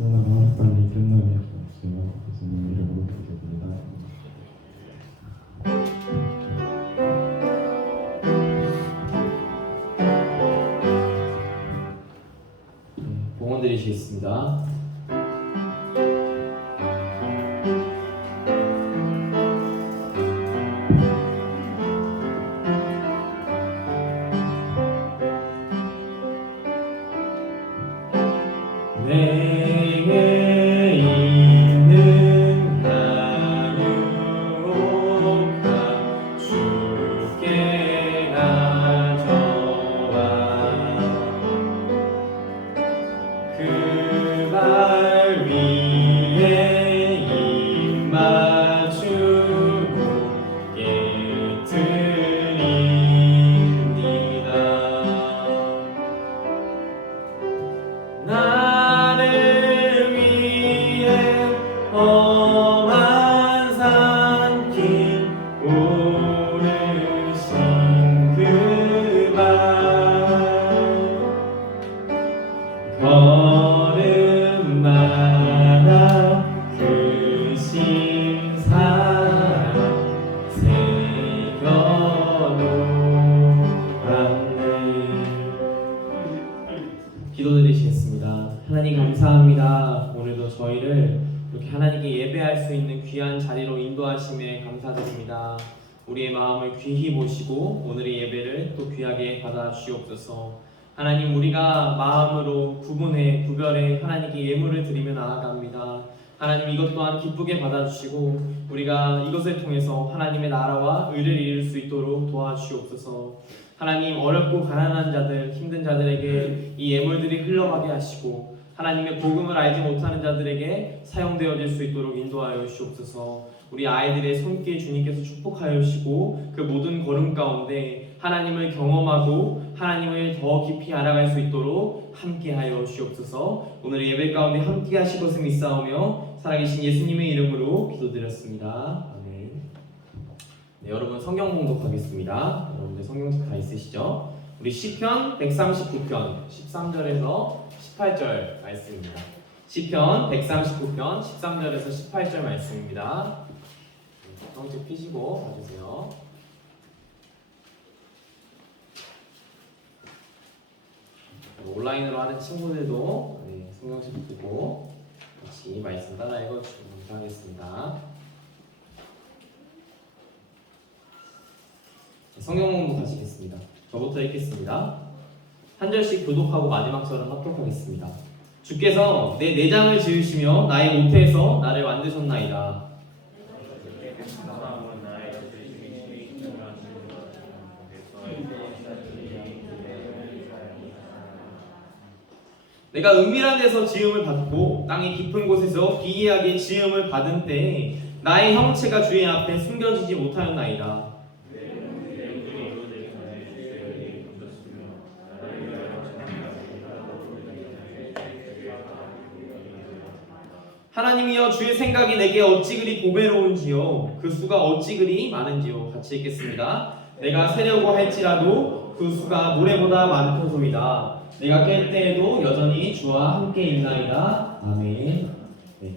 오늘 빨리 끝나게 해주세요. 예수님 이름으로 기도드립니다. 봉헌 드리시겠습니다. 내게 있는 한유혹한 주께 가져와 그 발 위에 입 맞추고 깨트립니다. 나를 위해 험한 산길 오르신 그 발 걸음마다 크신 사랑 새겨놓았네. 기도드리시겠습니다. 하나님 감사합니다. 오늘도 저희를 이렇게 하나님께 예배할 수 있는 귀한 자리로 인도하심에 감사드립니다. 우리의 마음을 귀히 보시고 오늘의 예배를 또 귀하게 받아 주시옵소서. 하나님, 우리가 마음으로 구별해 하나님께 예물을 드리며 나아갑니다. 하나님, 이것 또한 기쁘게 받아주시고 우리가 이것을 통해서 하나님의 나라와 의를 이룰 수 있도록 도와주시옵소서. 하나님, 어렵고 가난한 자들, 힘든 자들에게 이 예물들이 흘러가게 하시고 하나님의 복음을 알지 못하는 자들에게 사용되어질 수 있도록 인도하여 주시옵소서. 우리 아이들의 손길 주님께서 축복하여 주시고 그 모든 걸음 가운데 하나님을 경험하고 하나님을 더 깊이 알아갈 수 있도록 함께하여 주시옵소서. 오늘 예배 가운데 함께 하실 것을 믿사오며 살아계신 예수님의 이름으로 기도드렸습니다. 아멘. 네, 여러분 성경 봉독하겠습니다. 여러분들 성경책 다 있으시죠? 우리 시편 139편 13절에서 18절 말씀입니다. 시편 139편 13절에서 18절 말씀입니다. 성경책 펴시고 봐주세요. 온라인으로 하는 친구들도 성경책 보고 같이 말씀 따라 읽어주시면 감사하겠습니다. 성경 공부하시겠습니다. 저부터 읽겠습니다. 한 절씩 교독하고 마지막 절은 합독하겠습니다. 주께서 내 내장을 지으시며 나의 모태에서 나를 만드셨나이다. 내가 은밀한 데서 지음을 받고 땅의 깊은 곳에서 기이하게 지음을 받은 때에 나의 형체가 주의 앞에 숨겨지지 못하였나이다. 하나님이여, 주의 생각이 내게 어찌 그리 고배로운지요, 그 수가 어찌 그리 많은지요. 같이 읽겠습니다. 내가 세려고 할지라도 그 수가 모래보다 많도소이다. 내가 깰 때에도 여전히 주와 함께 있나이다. 아멘. 네.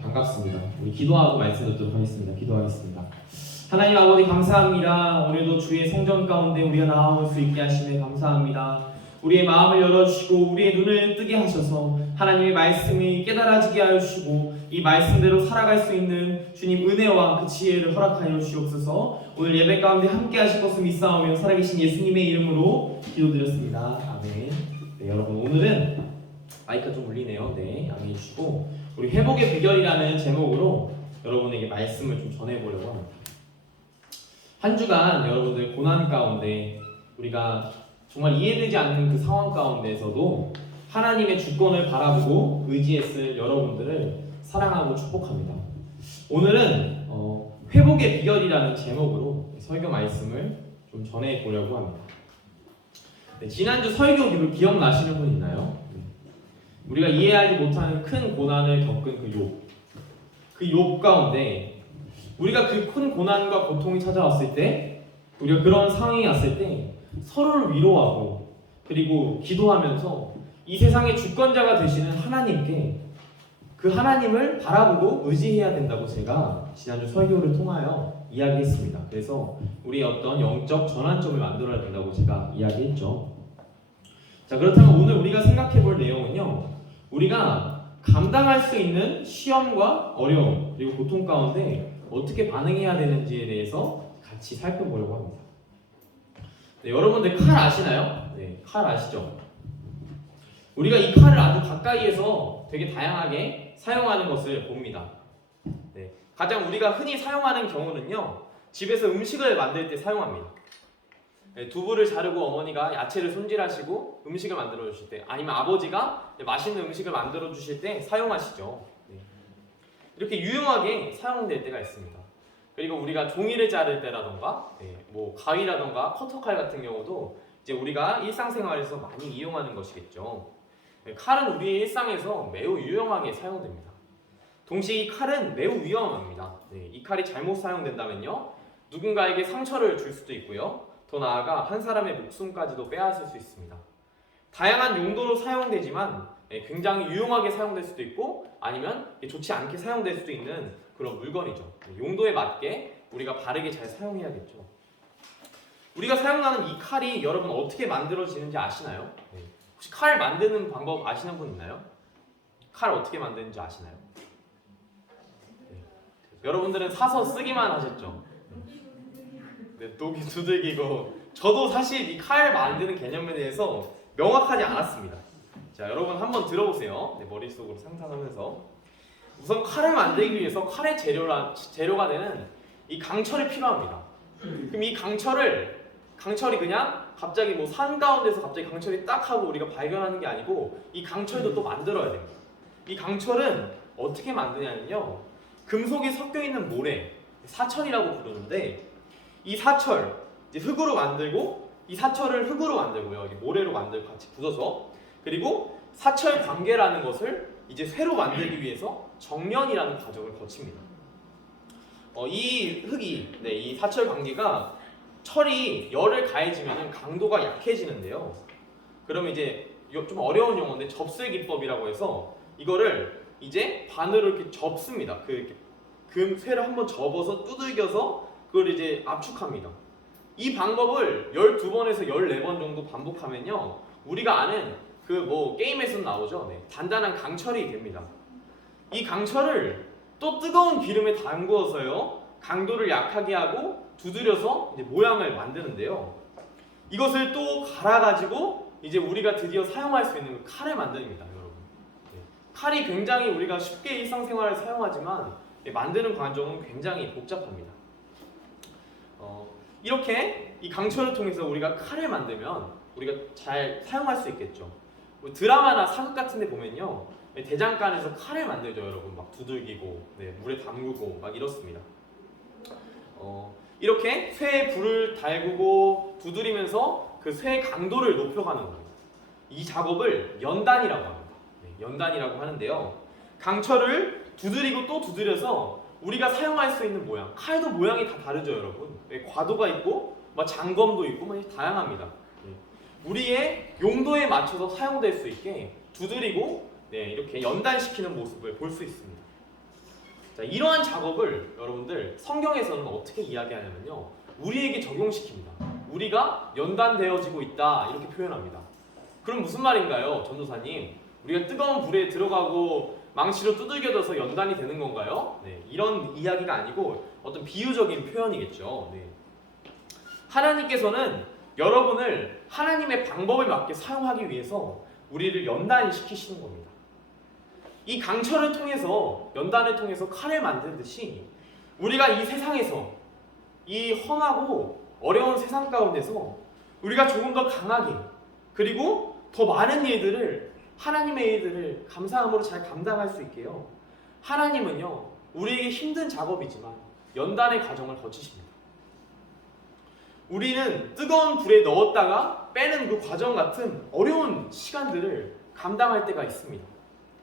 반갑습니다. 우리 기도하고 말씀 듣도록 하겠습니다. 기도하겠습니다. 하나님 아버지 감사합니다. 오늘도 주의 성전 가운데 우리가 나아올 수 있게 하시며 감사합니다. 우리의 마음을 열어주시고 우리의 눈을 뜨게 하셔서 하나님의 말씀이 깨달아지게 하여 주시고 이 말씀대로 살아갈 수 있는 주님 은혜와 그 지혜를 허락하여 주시옵소서. 오늘 예배 가운데 함께 하실 것을 믿사오며 살아계신 예수님의 이름으로 기도드렸습니다. 아멘. 네, 여러분 오늘은 마이크가 좀 울리네요. 네, 양해해 주시고 우리 회복의 비결이라는 제목으로 여러분에게 말씀을 좀 전해보려고 합니다. 한 주간 여러분들 고난 가운데 우리가 정말 이해되지 않는 그 상황 가운데에서도 하나님의 주권을 바라보고 의지했을 여러분들을 사랑하고 축복합니다. 오늘은 회복의 비결이라는 제목으로 설교 말씀을 좀 전해보려고 합니다. 네, 지난주 설교 기억나시는 분 있나요? 우리가 이해하지 못하는 큰 고난을 겪은 그 욥 가운데 우리가 그 큰 고난과 고통이 찾아왔을 때, 우리가 그런 상황이 왔을 때 서로를 위로하고 그리고 기도하면서 이 세상의 주권자가 되시는 하나님께 그 하나님을 바라보고 의지해야 된다고 제가 지난주 설교를 통하여 이야기했습니다. 그래서 우리 어떤 영적 전환점을 만들어야 된다고 제가 이야기했죠. 자, 그렇다면 오늘 우리가 생각해 볼 내용은요, 우리가 감당할 수 있는 시험과 어려움 그리고 고통 가운데 어떻게 반응해야 되는지에 대해서 같이 살펴보려고 합니다. 네, 여러분들 칼 아시나요? 네, 칼 아시죠? 우리가 이 칼을 아주 가까이에서 되게 다양하게 사용하는 것을 봅니다. 네, 가장 우리가 흔히 사용하는 경우는요, 집에서 음식을 만들 때 사용합니다. 네, 두부를 자르고 어머니가 야채를 손질하시고 음식을 만들어 주실 때, 아니면 아버지가 맛있는 음식을 만들어 주실 때 사용하시죠. 네. 이렇게 유용하게 사용될 때가 있습니다. 그리고 우리가 종이를 자를 때라던가, 뭐 가위라던가 커터칼 같은 경우도 이제 우리가 일상생활에서 많이 이용하는 것이겠죠. 칼은 우리의 일상에서 매우 유용하게 사용됩니다. 동시에 이 칼은 매우 위험합니다. 이 칼이 잘못 사용된다면요, 누군가에게 상처를 줄 수도 있고요, 더 나아가 한 사람의 목숨까지도 빼앗을 수 있습니다. 다양한 용도로 사용되지만 굉장히 유용하게 사용될 수도 있고, 아니면 좋지 않게 사용될 수도 있는 그런 물건이죠. 용도에 맞게 우리가 바르게 잘 사용해야겠죠. 우리가 사용하는 이 칼이 여러분 어떻게 만들어지는지 아시나요? 혹시 칼 만드는 방법 아시는 분 있나요? 칼 어떻게 만드는지 아시나요? 여러분들은 사서 쓰기만 하셨죠? 네, 독이 두들기고, 저도 사실 이 칼 만드는 개념에 대해서 명확하지 않았습니다. 자, 여러분 한번 들어보세요. 네, 머릿속으로 상상하면서. 우선 칼을 만들기 위해서 칼의 재료가 되는 이 강철이 필요합니다. 그럼 이 강철이 그냥 갑자기 뭐 산 가운데서 갑자기 강철이 딱 하고 우리가 발견하는 게 아니고, 이 강철도 또 만들어야 됩니다. 이 강철은 어떻게 만드냐면요, 금속이 섞여 있는 모래, 사철이라고 부르는데, 이 사철 이제 흙으로 만들고, 이 사철을 흙으로 만들고요, 여기 모래로 만들고 같이 부숴서, 그리고 사철 관계라는 것을 이제 쇠로 만들기 위해서 정련이라는 과정을 거칩니다. 이 흙이, 이 사철 관계가 철이 열을 가해지면 강도가 약해지는데요. 그러면 이제 좀 어려운 용어인데 접술 기법이라고 해서 이거를 이제 반으로 이렇게 접습니다. 그 쇠를 한번 접어서 두들겨서 그걸 이제 압축합니다. 이 방법을 12번에서 14번 정도 반복하면요, 우리가 아는 그 뭐 게임에서 나오죠. 단단한 강철이 됩니다. 이 강철을 또 뜨거운 기름에 담구어서요, 강도를 약하게 하고 두드려서 이제 모양을 만드는데요. 이것을 또 갈아가지고 이제 우리가 드디어 사용할 수 있는 칼을 만듭니다, 여러분. 칼이 굉장히 우리가 쉽게 일상생활에 사용하지만 만드는 과정은 굉장히 복잡합니다. 이렇게 이 강철을 통해서 우리가 칼을 만들면 우리가 잘 사용할 수 있겠죠. 뭐 드라마나 사극 같은 데 보면요, 대장간에서 칼을 만들죠, 여러분. 막 두들기고, 물에 담그고 막 이렇습니다. 이렇게 쇠에 불을 달구고 두드리면서 그 쇠의 강도를 높여가는 겁니다. 이 작업을 연단이라고 합니다. 연단이라고 하는데요, 강철을 두드리고 또 두드려서 우리가 사용할 수 있는 모양, 칼도 모양이 다 다르죠, 여러분. 과도가 있고, 장검도 있고, 다양합니다. 우리의 용도에 맞춰서 사용될 수 있게 두드리고 이렇게 연단시키는 모습을 볼 수 있습니다. 자, 이러한 작업을 여러분들 성경에서는 어떻게 이야기하냐면요, 우리에게 적용시킵니다. 우리가 연단되어지고 있다, 이렇게 표현합니다. 그럼 무슨 말인가요, 전도사님? 우리가 뜨거운 불에 들어가고 망치로 두들겨져서 연단이 되는 건가요? 이런 이야기가 아니고 어떤 비유적인 표현이겠죠. 하나님께서는 여러분을 하나님의 방법에 맞게 사용하기 위해서 우리를 연단시키시는 겁니다. 이 강철을 통해서, 연단을 통해서 칼을 만들듯이 우리가 이 세상에서, 이 험하고 어려운 세상 가운데서 우리가 조금 더 강하게, 그리고 더 많은 일들을, 하나님의 일들을 감사함으로 잘 감당할 수 있게요, 하나님은요, 우리에게 힘든 작업이지만 연단의 과정을 거치십니다. 우리는 뜨거운 불에 넣었다가 빼는 그 과정 같은 어려운 시간들을 감당할 때가 있습니다.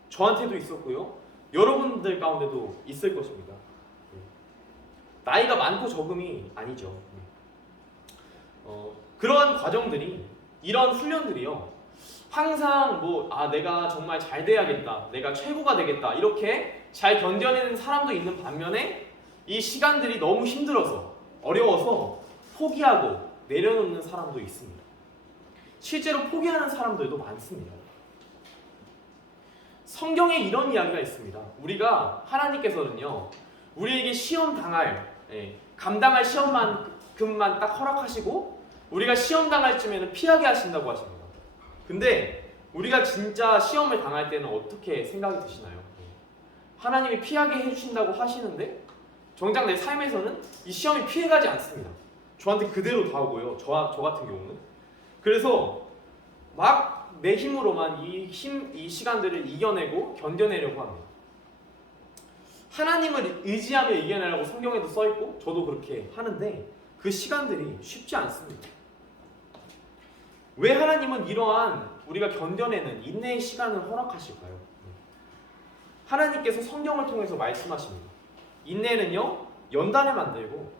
저한테도 있었고요, 여러분들 가운데도 있을 것입니다. 나이가 많고 적음이 아니죠. 그러한 과정들이, 이런 훈련들이요, 항상 내가 정말 잘 돼야겠다, 내가 최고가 되겠다 이렇게 잘 견뎌내는 사람도 있는 반면에 이 시간들이 너무 힘들어서 어려워서 포기하고 내려놓는 사람도 있습니다. 실제로 포기하는 사람들도 많습니다. 성경에 이런 이야기가 있습니다. 우리가 하나님께서는요, 우리에게 시험 당할, 감당할 시험만큼만 딱 허락하시고 우리가 시험 당할 쯤에는 피하게 하신다고 하십니다. 근데 우리가 진짜 시험을 당할 때는 어떻게 생각이 드시나요? 하나님이 피하게 해주신다고 하시는데 정작 내 삶에서는 이 시험이 피해가지 않습니다. 저한테 그대로 다 오고요. 저 같은 경우는. 그래서 막 내 힘으로만 이 시간들을 이겨내고 견뎌내려고 합니다. 하나님을 의지하며 이겨내라고 성경에도 써있고 저도 그렇게 하는데 그 시간들이 쉽지 않습니다. 왜 하나님은 이러한 우리가 견뎌내는 인내의 시간을 허락하실까요? 하나님께서 성경을 통해서 말씀하십니다. 인내는요, 연단을 만들고,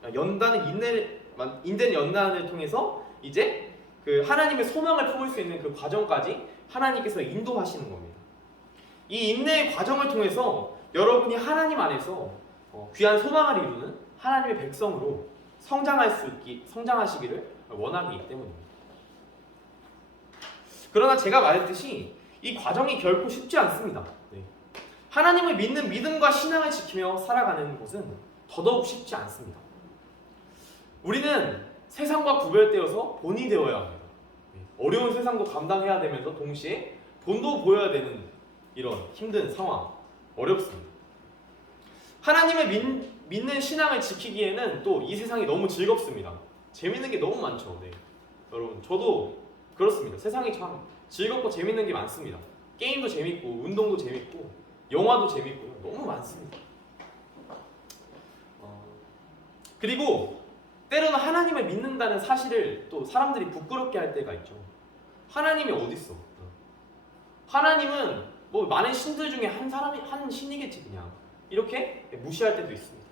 인내는 연단을 통해서 이제 그 하나님의 소망을 품을 수 있는 그 과정까지 하나님께서 인도하시는 겁니다. 이 인내의 과정을 통해서 여러분이 하나님 안에서 귀한 소망을 이루는 하나님의 백성으로 성장하시기를 원하기 때문입니다. 그러나 제가 말했듯이 이 과정이 결코 쉽지 않습니다. 하나님을 믿는 믿음과 신앙을 지키며 살아가는 것은 더더욱 쉽지 않습니다. 우리는 세상과 구별되어서 본이 되어야 합니다. 어려운 세상도 감당해야 되면서 동시에 본도 보여야 되는 이런 힘든 상황, 어렵습니다. 하나님을 믿는 신앙을 지키기에는 또 이 세상이 너무 즐겁습니다. 재밌는 게 너무 많죠. 여러분, 저도 그렇습니다. 세상이 참 즐겁고 재밌는 게 많습니다. 게임도 재밌고, 운동도 재밌고, 영화도 재밌고요. 너무 많습니다. 그리고 때로는 하나님을 믿는다는 사실을 또 사람들이 부끄럽게 할 때가 있죠. 하나님이 어딨어? 하나님은 많은 신들 중에 한 신이겠지 그냥. 이렇게 무시할 때도 있습니다.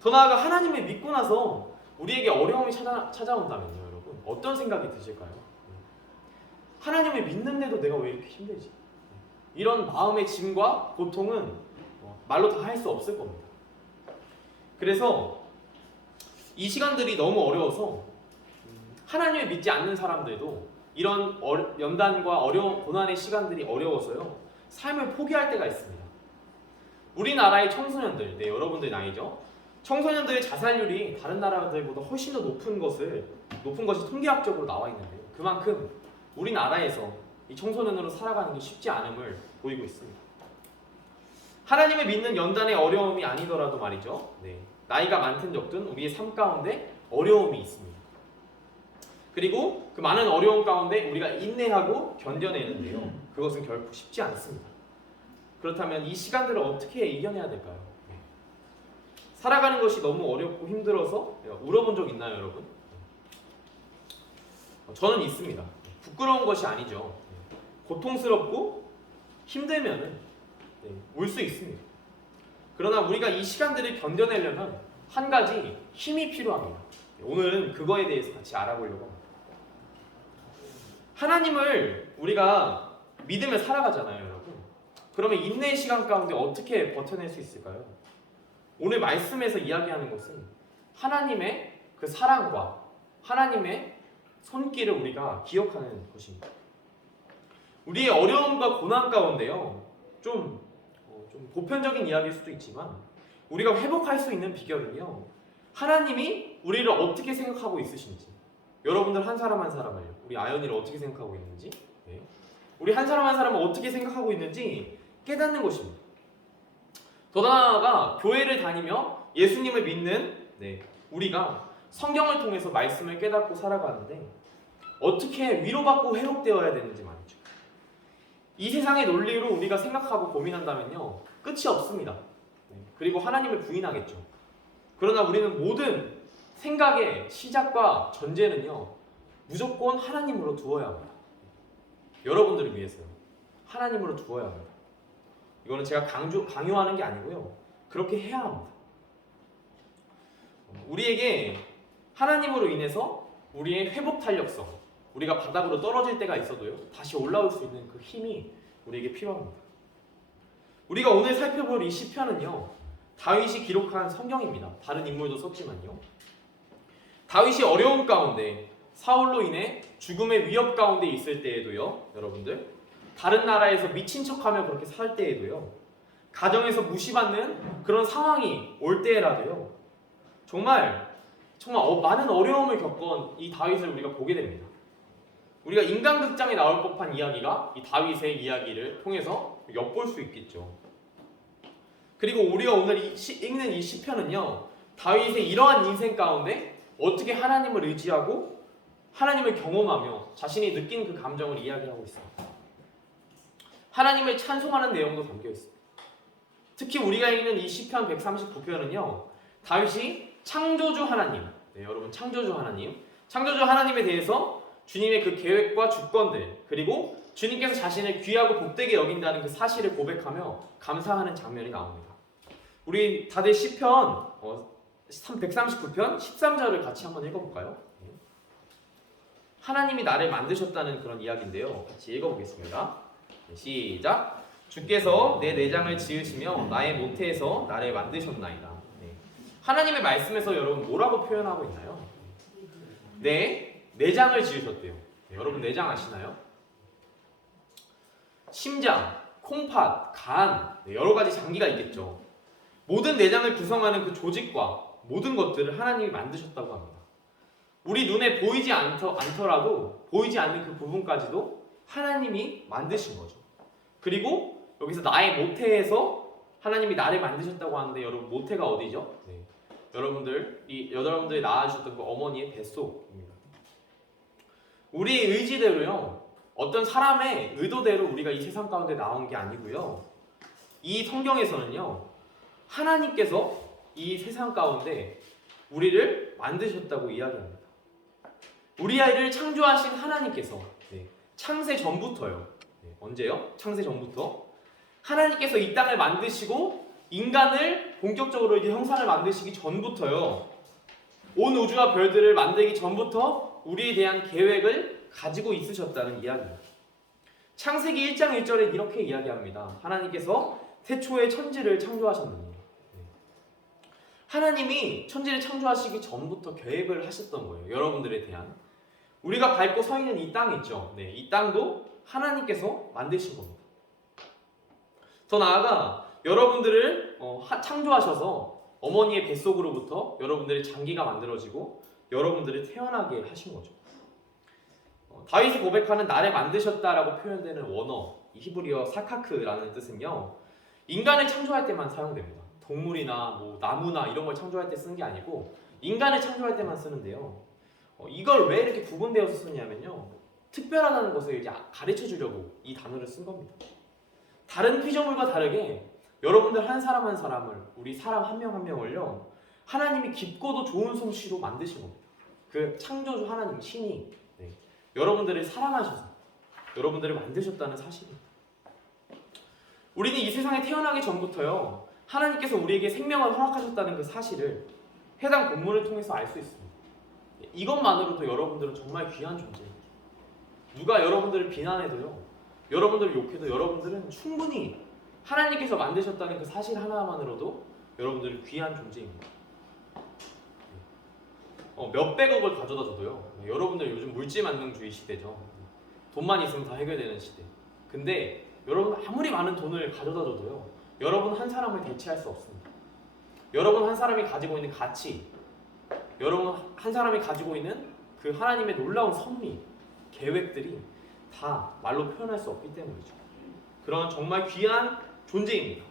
더 나아가 하나님을 믿고 나서 우리에게 어려움이 찾아온다면요, 여러분. 어떤 생각이 드실까요? 하나님을 믿는데도 내가 왜 이렇게 힘들지? 이런 마음의 짐과 고통은 말로 다 할 수 없을 겁니다. 그래서 이 시간들이 너무 어려워서 하나님을 믿지 않는 사람들도 이런 연단과 어려운 고난의 시간들이 어려워서요, 삶을 포기할 때가 있습니다. 우리나라의 청소년들, 여러분들 나이죠? 청소년들의 자살률이 다른 나라들보다 훨씬 더 높은 것이 통계학적으로 나와 있는데요. 그만큼 우리나라에서 이 청소년으로 살아가는 게 쉽지 않음을 보이고 있습니다. 하나님을 믿는 연단의 어려움이 아니더라도 말이죠. 나이가 많든 적든 우리의 삶 가운데 어려움이 있습니다. 그리고 그 많은 어려움 가운데 우리가 인내하고 견뎌내는데요, 그것은 결코 쉽지 않습니다. 그렇다면 이 시간들을 어떻게 이겨내야 될까요? 살아가는 것이 너무 어렵고 힘들어서 울어본 적 있나요, 여러분? 저는 있습니다. 부끄러운 것이 아니죠. 고통스럽고 힘들면은 울 수 있습니다. 그러나 우리가 이 시간들을 견뎌내려면 한 가지 힘이 필요합니다. 오늘은 그거에 대해서 같이 알아보려고 합니다. 하나님을 우리가 믿으며 살아가잖아요, 여러분. 그러면 인내의 시간 가운데 어떻게 버텨낼 수 있을까요? 오늘 말씀에서 이야기하는 것은 하나님의 그 사랑과 하나님의 손길을 우리가 기억하는 것입니다. 우리의 어려움과 고난 가운데요, 좀 보편적인 이야기일 수도 있지만 우리가 회복할 수 있는 비결은요, 하나님이 우리를 어떻게 생각하고 있으신지, 여러분들 한 사람 한 사람을요, 우리 아연이를 어떻게 생각하고 있는지, 우리 한 사람 한 사람을 어떻게 생각하고 있는지 깨닫는 것입니다. 더 나아가 교회를 다니며 예수님을 믿는 우리가 성경을 통해서 말씀을 깨닫고 살아가는데 어떻게 위로받고 회복되어야 되는지 말이죠. 이 세상의 논리로 우리가 생각하고 고민한다면요, 끝이 없습니다. 그리고 하나님을 부인하겠죠. 그러나 우리는 모든 생각의 시작과 전제는요, 무조건 하나님으로 두어야 합니다. 여러분들을 위해서요, 하나님으로 두어야 합니다. 이거는 제가 강요하는 게 아니고요, 그렇게 해야 합니다. 우리에게 하나님으로 인해서 우리의 회복 탄력성, 우리가 바닥으로 떨어질 때가 있어도요, 다시 올라올 수 있는 그 힘이 우리에게 필요합니다. 우리가 오늘 살펴볼 이 시편은요, 다윗이 기록한 성경입니다. 다른 인물도 썼지만요. 다윗이 어려움 가운데, 사울로 인해 죽음의 위협 가운데 있을 때에도요, 여러분들, 다른 나라에서 미친 척하며 그렇게 살 때에도요, 가정에서 무시받는 그런 상황이 올 때라도요, 정말 많은 어려움을 겪은 이 다윗을 우리가 보게 됩니다. 우리가 인간극장에 나올 법한 이야기가 이 다윗의 이야기를 통해서 엿볼 수 있겠죠. 그리고 우리가 오늘 읽는 이 시편은요, 다윗의 이러한 인생 가운데 어떻게 하나님을 의지하고 하나님을 경험하며 자신이 느낀 그 감정을 이야기하고 있습니다. 하나님을 찬송하는 내용도 담겨 있습니다. 특히 우리가 읽는 이 시편 139편은요, 다윗이 창조주 하나님, 여러분 창조주 하나님에 대해서 주님의 그 계획과 주권들, 그리고 주님께서 자신을 귀하고 복되게 여긴다는 그 사실을 고백하며 감사하는 장면이 나옵니다. 우리 다들 시편 139편 13절을 같이 한번 읽어볼까요? 하나님이 나를 만드셨다는 그런 이야기인데요, 같이 읽어보겠습니다. 시작. 주께서 내 내장을 지으시며 나의 모태에서 나를 만드셨나이다. 하나님의 말씀에서 여러분 뭐라고 표현하고 있나요? 내 내장을 지으셨대요. 여러분 내장 아시나요? 심장, 콩팥, 간, 여러 가지 장기가 있겠죠. 모든 내장을 구성하는 그 조직과 모든 것들을 하나님이 만드셨다고 합니다. 우리 눈에 보이지 않더라도 보이지 않는 그 부분까지도 하나님이 만드신 거죠. 그리고 여기서 나의 모태에서 하나님이 나를 만드셨다고 하는데, 여러분 모태가 어디죠? 여러분들이 낳아주셨던 그 어머니의 뱃속입니다. 우리의 의지대로요, 어떤 사람의 의도대로 우리가 이 세상 가운데 나온 게 아니고요, 이 성경에서는요, 하나님께서 이 세상 가운데 우리를 만드셨다고 이야기합니다. 우리 아이를 창조하신 하나님께서 창세 전부터요, 언제요? 창세 전부터 하나님께서 이 땅을 만드시고 인간을 본격적으로 이제 형상을 만드시기 전부터요, 온 우주와 별들을 만들기 전부터 우리에 대한 계획을 가지고 있으셨다는 이야기입니다. 창세기 1장 1절에 이렇게 이야기합니다. 하나님께서 태초에 천지를 창조하셨느니. 하나님이 천지를 창조하시기 전부터 계획을 하셨던 거예요. 여러분들에 대한. 우리가 밟고 서 있는 이 땅 있죠. 이 땅도 하나님께서 만드신 겁니다. 더 나아가 여러분들을 창조하셔서 어머니의 뱃속으로부터 여러분들의 장기가 만들어지고 여러분들을 태어나게 하신 거죠. 다윗이 고백하는 나를 만드셨다라고 표현되는 원어, 이 히브리어 사카크라는 뜻은요, 인간을 창조할 때만 사용됩니다. 동물이나 뭐 나무나 이런 걸 창조할 때 쓰는 게 아니고 인간을 창조할 때만 쓰는데요, 이걸 왜 이렇게 구분되어서 쓰냐면요, 특별하다는 것을 이제 가르쳐 주려고 이 단어를 쓴 겁니다. 다른 피조물과 다르게 여러분들 한 사람 한 사람을, 우리 사람 한 명 한 명을요, 하나님이 깊고도 좋은 솜씨로 만드신 겁니다. 그 창조주 하나님, 신이 여러분들을 사랑하셔서 여러분들을 만드셨다는 사실입니다. 우리는 이 세상에 태어나기 전부터요, 하나님께서 우리에게 생명을 허락하셨다는 그 사실을 해당 본문을 통해서 알 수 있습니다. 이것만으로도 여러분들은 정말 귀한 존재입니다. 누가 여러분들을 비난해도요, 여러분들을 욕해도 여러분들은 충분히 하나님께서 만드셨다는 그 사실 하나만으로도 여러분들은 귀한 존재입니다. 몇백억을 가져다 줘도요, 여러분들 요즘 물질만능주의 시대죠. 돈만 있으면 다 해결되는 시대. 근데 여러분 아무리 많은 돈을 가져다 줘도요, 여러분 한 사람을 대체할 수 없습니다. 여러분 한 사람이 가지고 있는 가치, 여러분 한 사람이 가지고 있는 그 하나님의 놀라운 섭리, 계획들이 다 말로 표현할 수 없기 때문이죠. 그런 정말 귀한 존재입니다.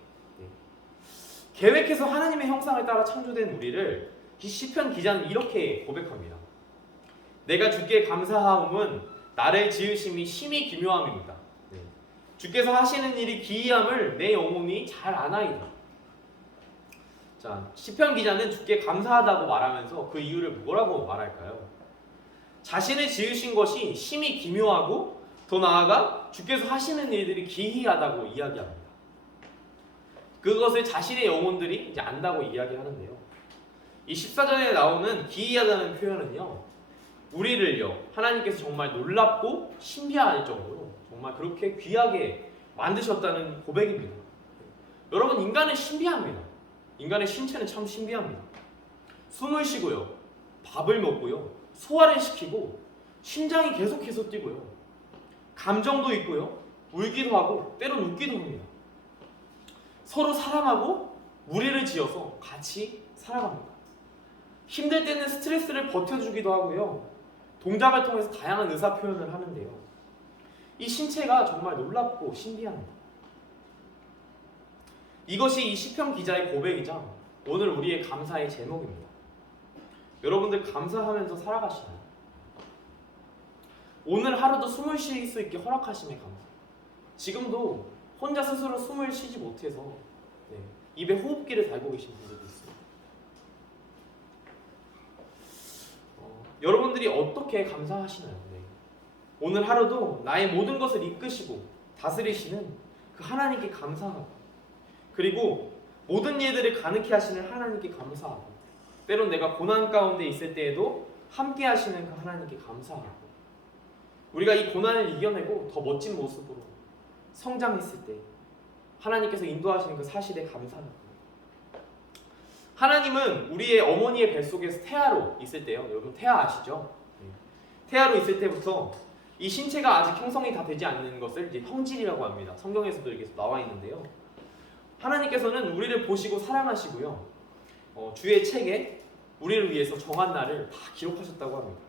계획해서 하나님의 형상을 따라 창조된 우리를 이 시편 기자는 이렇게 고백합니다. 내가 주께 감사하옴은 나를 지으심이 심히 기묘함입니다. 주께서 하시는 일이 기이함을 내 영혼이 잘 아나이다. 자, 시편 기자는 주께 감사하다고 말하면서 그 이유를 뭐라고 말할까요? 자신을 지으신 것이 심히 기묘하고 더 나아가 주께서 하시는 일들이 기이하다고 이야기합니다. 그것을 자신의 영혼들이 이제 안다고 이야기하는데요. 이 14절에 나오는 기이하다는 표현은요, 우리를요 하나님께서 정말 놀랍고 신비할 정도로 정말 그렇게 귀하게 만드셨다는 고백입니다. 여러분, 인간은 신비합니다. 인간의 신체는 참 신비합니다. 숨을 쉬고요, 밥을 먹고요, 소화를 시키고 심장이 계속해서 뛰고요, 감정도 있고요, 울기도 하고 때론 웃기도 합니다. 서로 사랑하고 무리를 지어서 같이 살아갑니다. 힘들 때는 스트레스를 버텨주기도 하고요, 동작을 통해서 다양한 의사 표현을 하는데요. 이 신체가 정말 놀랍고 신비합니다. 이것이 이 시편 기자의 고백이자 오늘 우리의 감사의 제목입니다. 여러분들 감사하면서 살아가시나요? 오늘 하루도 숨을 쉴 수 있게 허락하심에 감사. 지금도 혼자 스스로 숨을 쉬지 못해서 입에 호흡기를 달고 계신 분들도 있습니다. 여러분들이 어떻게 감사하시나요? 오늘 하루도 나의 모든 것을 이끄시고 다스리시는 그 하나님께 감사하고, 그리고 모든 일들을 가능케 하시는 하나님께 감사하고, 때론 내가 고난 가운데 있을 때에도 함께 하시는 그 하나님께 감사하고, 우리가 이 고난을 이겨내고 더 멋진 모습으로 성장했을 때 하나님께서 인도하시는 그 사실에 감사합니다. 하나님은 우리의 어머니의 뱃속에서 태아로 있을 때요, 여러분 태아 아시죠? 태아로 있을 때부터 이 신체가 아직 형성이 다 되지 않는 것을 이제 형질이라고 합니다. 성경에서도 이렇게 나와 있는데요, 하나님께서는 우리를 보시고 사랑하시고요, 주의 책에 우리를 위해서 정한 날을 다 기록하셨다고 합니다.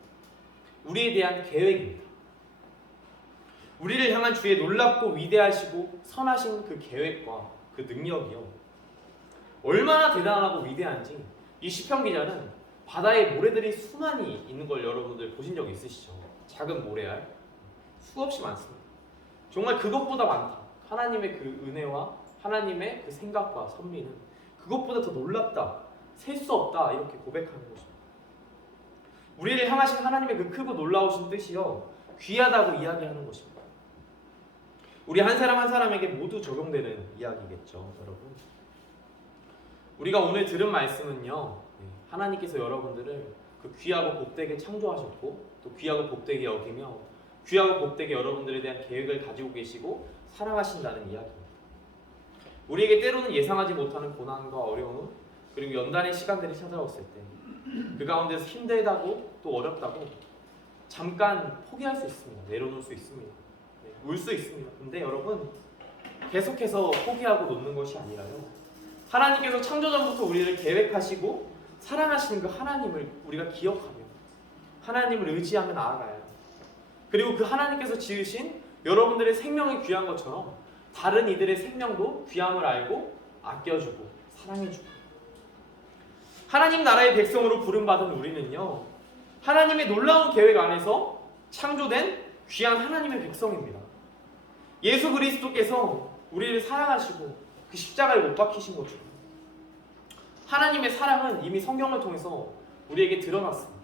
우리에 대한 계획입니다. 우리를 향한 주의 놀랍고 위대하시고 선하신 그 계획과 그 능력이요, 얼마나 대단하고 위대한지 이 시편 기자는 바다에 모래들이 수많이 있는 걸 여러분들 보신 적 있으시죠? 작은 모래알 수없이 많습니다. 정말 그것보다 많다. 하나님의 그 은혜와 하나님의 그 생각과 섭리는 그것보다 더 놀랍다, 셀 수 없다, 이렇게 고백하는 것입니다. 우리를 향하신 하나님의 그 크고 놀라우신 뜻이요, 귀하다고 이야기하는 것입니다. 우리 한 사람 한 사람에게 모두 적용되는 이야기겠죠, 여러분. 우리가 오늘 들은 말씀은요, 하나님께서 여러분들을 그 귀하고 복되게 창조하셨고 또 귀하고 복되게 여기며 귀하고 복되게 여러분들에 대한 계획을 가지고 계시고 사랑하신다는 이야기입니다. 우리에게 때로는 예상하지 못하는 고난과 어려움, 그리고 연단의 시간들이 찾아왔을 때 그 가운데서 힘들다고 또 어렵다고 잠깐 포기할 수 있습니다. 내려놓을 수 있습니다. 울 수 있습니다. 근데 여러분, 계속해서 포기하고 놓는 것이 아니라요, 하나님께서 창조전부터 우리를 계획하시고 사랑하시는 그 하나님을 우리가 기억하며 하나님을 의지하며 나아가요. 그리고 그 하나님께서 지으신 여러분들의 생명이 귀한 것처럼 다른 이들의 생명도 귀함을 알고 아껴주고 사랑해주고, 하나님 나라의 백성으로 부름받은 우리는요, 하나님의 놀라운 계획 안에서 창조된 귀한 하나님의 백성입니다. 예수 그리스도께서 우리를 사랑하시고 그 십자가에 못 박히신 것처럼 하나님의 사랑은 이미 성경을 통해서 우리에게 드러났습니다.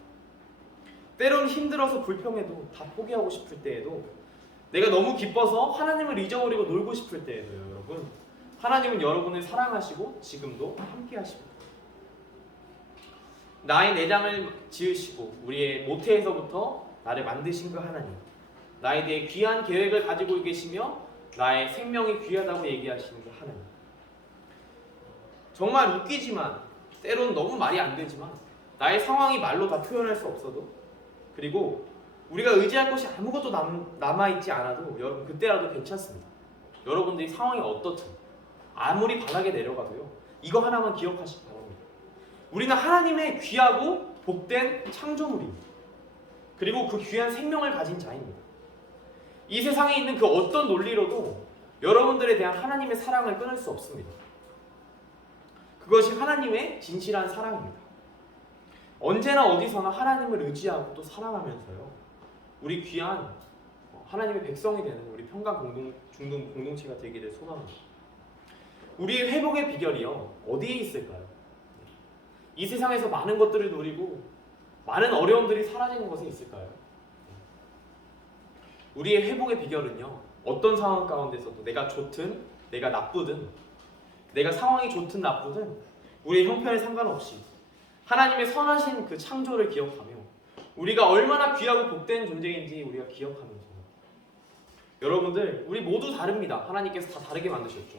때론 힘들어서 불평해도 다 포기하고 싶을 때에도, 내가 너무 기뻐서 하나님을 잊어버리고 놀고 싶을 때에도요, 여러분, 하나님은 여러분을 사랑하시고 지금도 함께 하십니다. 나의 내장을 지으시고 우리의 모태에서부터 나를 만드신 그 하나님, 나에 대해 귀한 계획을 가지고 계시며 나의 생명이 귀하다고 얘기하시는 그 하나님, 정말 웃기지만 때로는 너무 말이 안 되지만 나의 상황이 말로 다 표현할 수 없어도, 그리고 우리가 의지할 것이 아무것도 남아있지 않아도 여러분 그때라도 괜찮습니다. 여러분들이 상황이 어떻든 아무리 바닥에 내려가도요, 이거 하나만 기억하시기 바랍니다. 우리는 하나님의 귀하고 복된 창조물입니다. 그리고 그 귀한 생명을 가진 자입니다. 이 세상에 있는 그 어떤 논리로도 여러분들에 대한 하나님의 사랑을 끊을 수 없습니다. 그것이 하나님의 진실한 사랑입니다. 언제나 어디서나 하나님을 의지하고 또 사랑하면서요, 우리 귀한 하나님의 백성이 되는 우리 평강 중동 공동체가 되기를 소망합니다. 우리의 회복의 비결이요, 어디에 있을까요? 이 세상에서 많은 것들을 누리고 많은 어려움들이 사라지는 것에 있을까요? 우리의 회복의 비결은요, 어떤 상황 가운데서도 내가 좋든 내가 나쁘든, 내가 상황이 좋든 나쁘든 우리의 형편에 상관없이 하나님의 선하신 그 창조를 기억하며 우리가 얼마나 귀하고 복된 존재인지 우리가 기억하면서 여러분들 우리 모두 다릅니다. 하나님께서 다 다르게 만드셨죠.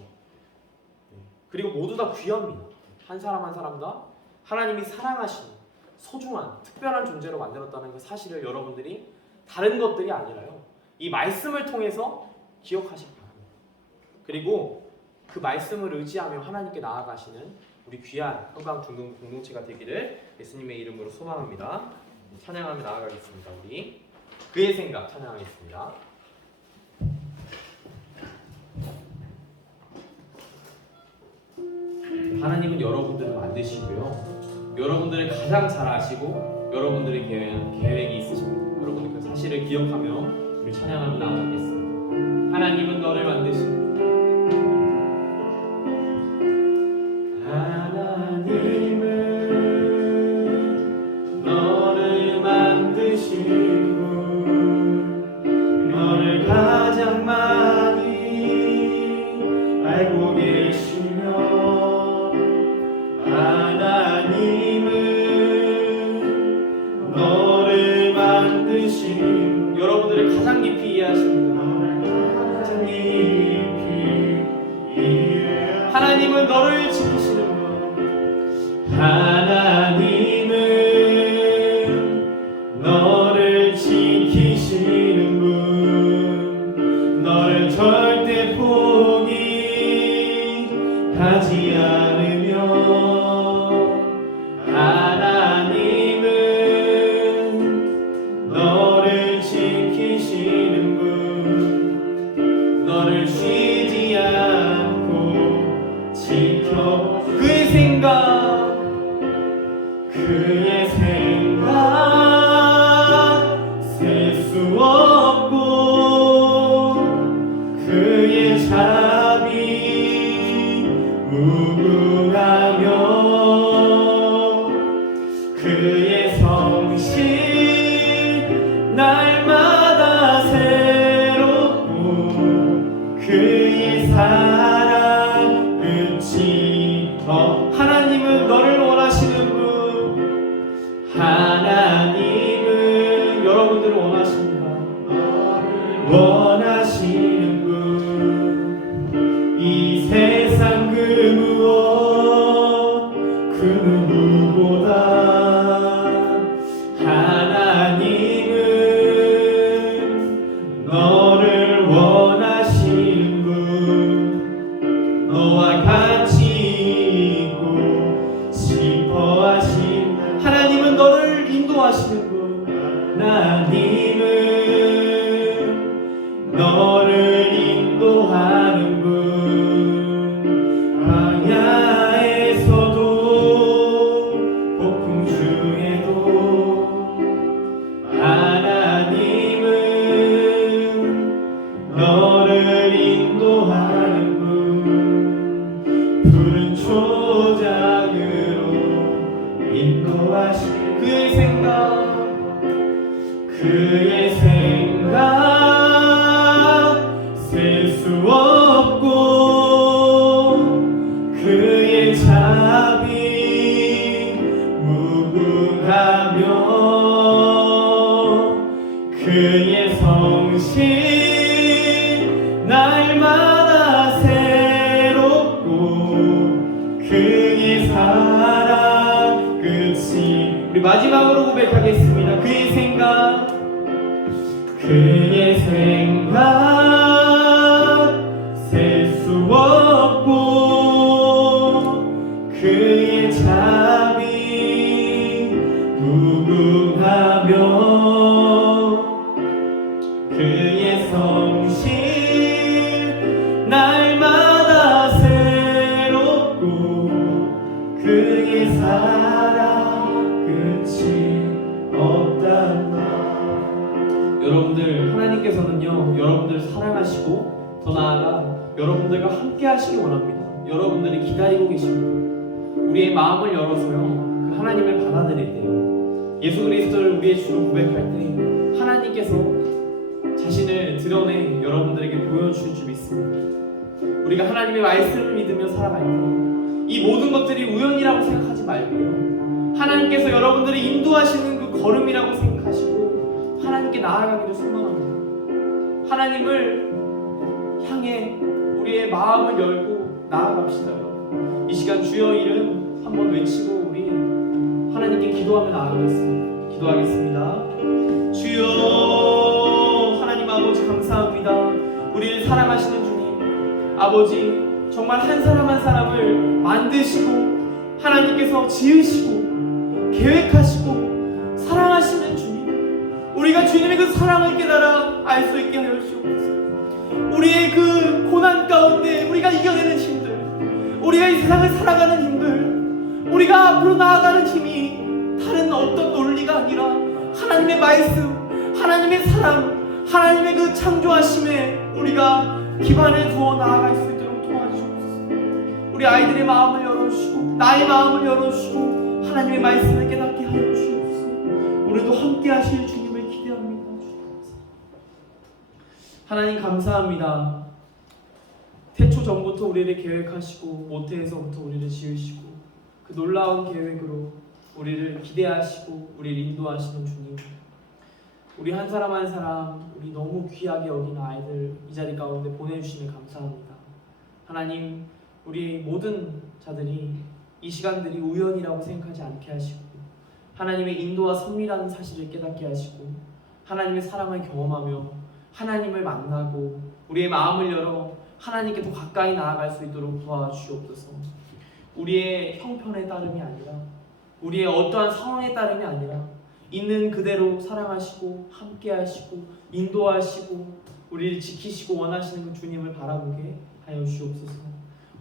그리고 모두 다 귀합니다. 한 사람 한 사람 다 하나님이 사랑하시는 소중한 특별한 존재로 만들었다는 그 사실을 여러분들이 다른 것들이 아니라요 이 말씀을 통해서 기억하시기 바랍니다. 그리고 그 말씀을 의지하며 하나님께 나아가시는 우리 귀한 한강 중동 공동체가 되기를 예수님의 이름으로 소망합니다. 찬양하며 나아가겠습니다. 우리 그의 생각 찬양하겠습니다. 하나님은 여러분들을 만드시고요. 여러분들을 가장 잘 아시고 여러분들의 계획이 있으십니다. 여러분들 그 사실을 기억하며 우리 찬양하며 나아가겠습니다. 하나님은 너를 만드시고 하나님은 너를 만드시고 너를 가장 많이 알고 계시며 하나님은 너를 만드신 여러분들을 가장 깊이 이해하십니다. 가장 깊이 하나님은 너를 지키시는 분 하나님은 너를 지키시는 분 너를 절대 포기하지 않으며 하나님은 너를 지키시는 분 너를 쉬지 않고 지켜 그의 생각 셀 수 없고 그의 자비 무궁하며 그의 성실 날마다 새롭고 그의 사랑 끝이 하나님은 너를 원하시는 분 하나님은 여러분들을 원하십니다. 원하시는 분 이 세상 그 무엇 그 누구보다 하나님은 너를 원하시는 분 너와 같이 있고 싶어 하신 하나님은 너를 인도하시는 분 하나님은 너를 인도하는 분 광야에서도 폭풍 중에도 하나님은 너를 인도하는 분 푸른 초장으로 인도하신 그의 생각 셀 수 없고 그의 자비 무궁하며 그의 성실 날마다 새롭고 그의 사랑 끝이 우리 마지막으로 고백하겠습니다. 그의 생각 셀 수 없고 그의 자비 무궁하며 그의 성실 날마다 새롭고 그의 사랑 끝이 없단다. 여러분들 하나님께서는요 여러분들을 사랑하시고 더 나아가 여러분들과 함께 하시기 원합니다. 여러분들이 기다리고 계십니다. 우리의 마음을 열어서요 그 하나님을 받아들일 때요 예수 그리스도를 우리의 주로 고백할 때 하나님께서 자신을 드러내 여러분들에게 보여주실 줄 믿습니다. 우리가 하나님의 말씀을 믿으며 살아갈 때 이 모든 것들이 우연이라고 생각하지 말고요 하나님께서 여러분들을 인도하시는 그 걸음이라고 생각하시고 하나님께 나아가기를 소망합니다. 하나님을 향해 우리의 마음을 열고 나아갑시다. 이 시간 주여 이름 한번 외치고 우리 하나님께 기도하며 나아가겠습니다. 기도하겠습니다. 주여 하나님 아버지 감사합니다. 우리를 사랑하시는 주님 아버지, 정말 한 사람 한 사람을 만드시고 하나님께서 지으시고 계획하시고 사랑하시는 주님, 우리가 주님의 그 사랑을 깨달아 알 수 있게 하여 주옵소서. 우리의 그 고난 가운데 우리가 이겨내는 힘들, 우리가 이 세상을 살아가는 힘들, 우리가 앞으로 나아가는 힘이 다른 어떤 논리가 아니라 하나님의 말씀, 하나님의 사랑, 하나님의 그 창조하심에 우리가 기반을 두어 나아갈 수 있도록 도와주옵소서. 우리 아이들의 마음을 열어주시고 나의 마음을 열어주시고 하나님의 말씀을 깨닫게 하여 주옵소서. 우리도 함께 하실 주님을 기대합니다. 하나님 감사합니다. 태초 전부터 우리를 계획하시고 모태에서부터 우리를 지으시고 그 놀라운 계획으로 우리를 기대하시고 우리를 인도하시는 주님, 우리 한 사람 한 사람 우리 너무 귀하게 여긴 아이들 이 자리 가운데 보내주시면 감사합니다. 하나님, 우리 모든 자들이 이 시간들이 우연이라고 생각하지 않게 하시고 하나님의 인도와 섭리라는 사실을 깨닫게 하시고 하나님의 사랑을 경험하며 하나님을 만나고 우리의 마음을 열어 하나님께 더 가까이 나아갈 수 있도록 도와주시옵소서. 우리의 형편에 따름이 아니라 우리의 어떠한 상황에 따름이 아니라 있는 그대로 사랑하시고 함께하시고 인도하시고 우리를 지키시고 원하시는 그 주님을 바라보게 하여 주시옵소서.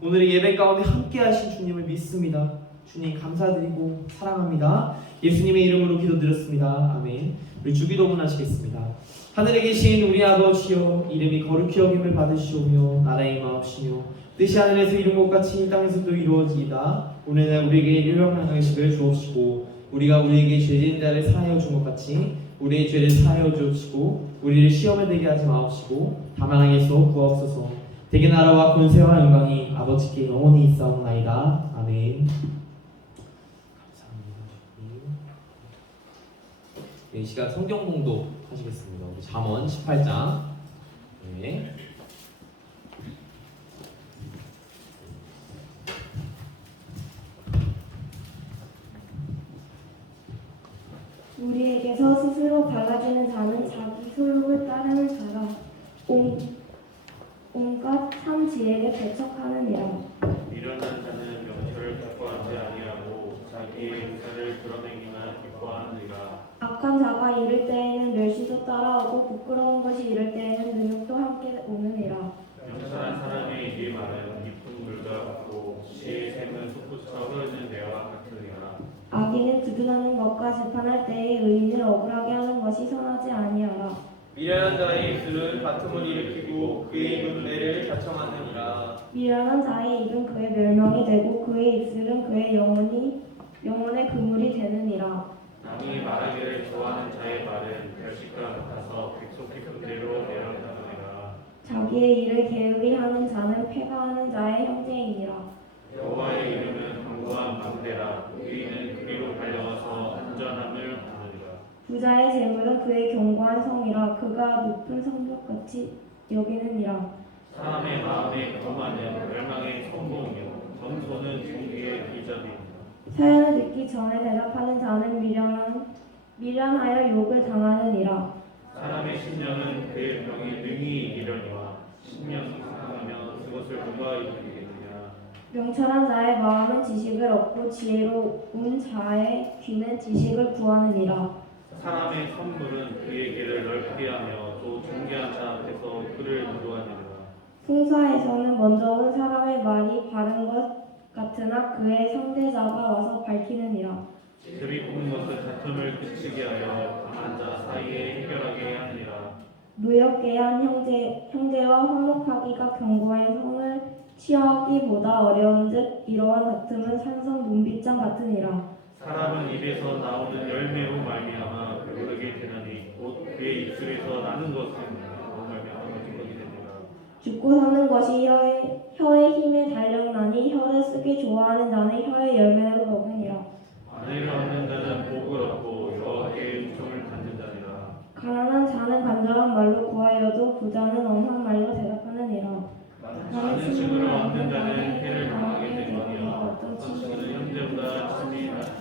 오늘의 예배 가운데 함께하신 주님을 믿습니다. 주님 감사드리고 사랑합니다. 예수님의 이름으로 기도드렸습니다. 아멘. 우리 주기도문 하시겠습니다. 하늘에 계신 우리 아버지여, 이름이 거룩히 여김을 받으시오며 나라의 마옵시며 뜻이 하늘에서 이룬 것 같이 땅에서도 이루어지이다. 오늘날 우리에게 일용할 양식을 주옵시고 우리가 우리에게 죄진 자를 사하여 준 것 같이 우리의 죄를 사하여 주옵시고 우리를 시험에 들게 하지 마옵시고 다만 악에서 구하옵소서. 대개 나라와 권세와 영광이 아버지께 영원히 있사옵나이다. 아멘. 감사합니다. 이 시간 성경 봉독 하시겠습니다. 우리 잠언 18장. 네. 우리에게서 스스로 갈라지는 자는 자기 소욕을 따르는 자라. 온갖 참 지혜를 배척하느니라. 미련한 자는 명철을 기뻐하지 아니하고 자기의 의사를 드러내기만 기뻐하느니라. 악한 자가 이를 때에는 멸시도 따라오고 부끄러운 것이 이를 때에는 능욕도 함께 오느니라. 명철한 사람의 이 말은 깊은 물과 같고 시의 샘은 솟구쳐 흐르는 데와 같으니라. 악인은 두둔하는 것과 재판할 때에 의인을 억울하게 하는 것이 선하지 아니하라. 미련한 자의 입술은 다툼을 일으키고 그의 입은 은혜를 자청하느니라. 미련한 자의 입은 그의 멸망이 되고 그의 입술은 그의 영혼의 그물이 되느니라. 남이 말하기를 좋아하는 자의 말은 별식과 같아서 백속 깊은 데로 내려가느니라. 자기의 일을 게으리 하는 자는 패가하는 자의 형제이니라. 여호와의 이름은 견고한 방대라. 의인은 그리로 달려와서 안전함을 얻느니라. 부자의 재물은 그의 견고한 성이라. 그가 높은 성벽같이 여기느니라. 사람의 마음에 거만은 멸망의 성공이요 정소는 종기의 기전이니라. 사연을 듣기 전에 대답하는 자는 미련하여 욕을 당하느니라. 사람의 신령은 그의 병이 능히 이기려니와 신령이 상하면 그것을 누가 이기겠느냐. 명철한 자의 마음은 지식을 얻고 지혜로운 자의 귀는 지식을 구하느니라. 사람의 선물은 그의 길을 넓게 하며 또 존귀한 자 앞에서 그를 인도하느니라. 풍사에서는 먼저 온 사람의 말이 바른 것 같으나 그의 상대자가 와서 밝히느니라. 들이 뽑은 것은 다툼을 그치게 하여 강한 자 사이에 해결하게 하느니라. 무역계 한 형제와 화목하기가 견고한 성을 취하기보다 어려운즉 이러한 다툼은 산성 문빗장 같으니라. 사람은 입에서 나오는 열매로 말미암아 배부르게 되나니 곧 그의 입술에서 나는 것은 말미암아 기권이 되니라. 죽고 사는 것이 혀의 힘에 달렸나니 혀를 쓰기 좋아하는 자는 혀의 열매를 먹으니라. 아내를 얻는 자는 복을 얻고 복의 은총을 받는 자니라. 가난한 자는 간절한 말로 구하여도 부자는 엄한 말로 대답하느니라. 많은 층으로 얻는 자는 해를 당하게 되거니와 어떤 층은 형제보다 친히 낫다.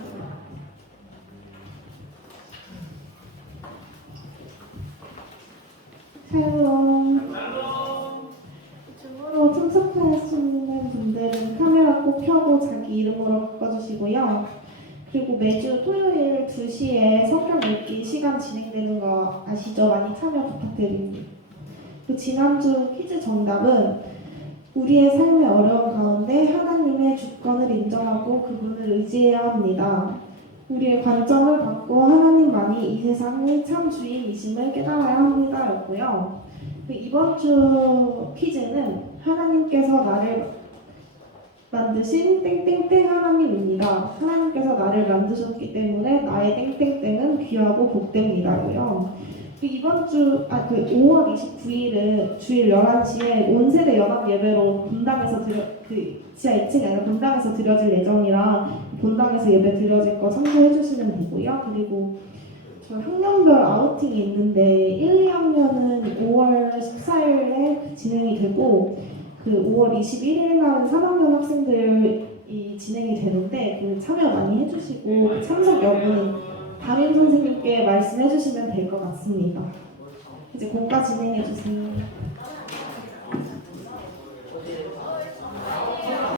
샬롬. 줌으로 참석하시는 분들은 카메라 꼭 켜고 자기 이름으로 바꿔주시고요. 그리고 매주 토요일 2시에 성경 읽기 시간 진행되는 거 아시죠? 많이 참여 부탁드립니다. 그 지난주 퀴즈 정답은 우리의 삶의 어려운 가운데 하나님의 주권을 인정하고 그분을 의지해야 합니다. 우리의 관점을 바꿔 하나님만이 이 세상의 참 주인이심을 깨달아야 합니다였고요. 이번 주 퀴즈는 하나님께서 나를 만드신 땡땡땡 하나님입니다. 하나님께서 나를 만드셨기 때문에 나의 땡땡땡은 귀하고 복됩니다고요. 이번 주 5월 29일은 주일 11시에 온세대 연합 예배로 본당에서 지하 2층이 아니라 본당에서 드려질 예정이라 본당에서 예배 드려질 거 참고해 주시면 되고요. 그리고 저 학년별 아우팅이 있는데 1, 2학년은 5월 14일에 진행이 되고 그 5월 21일 날은 3학년 학생들이 진행이 되는데 그 참여 많이 해주시고 참석 여부는 담임 선생님께 말씀해 주시면 될 것 같습니다. 이제 공과 진행해 주세요.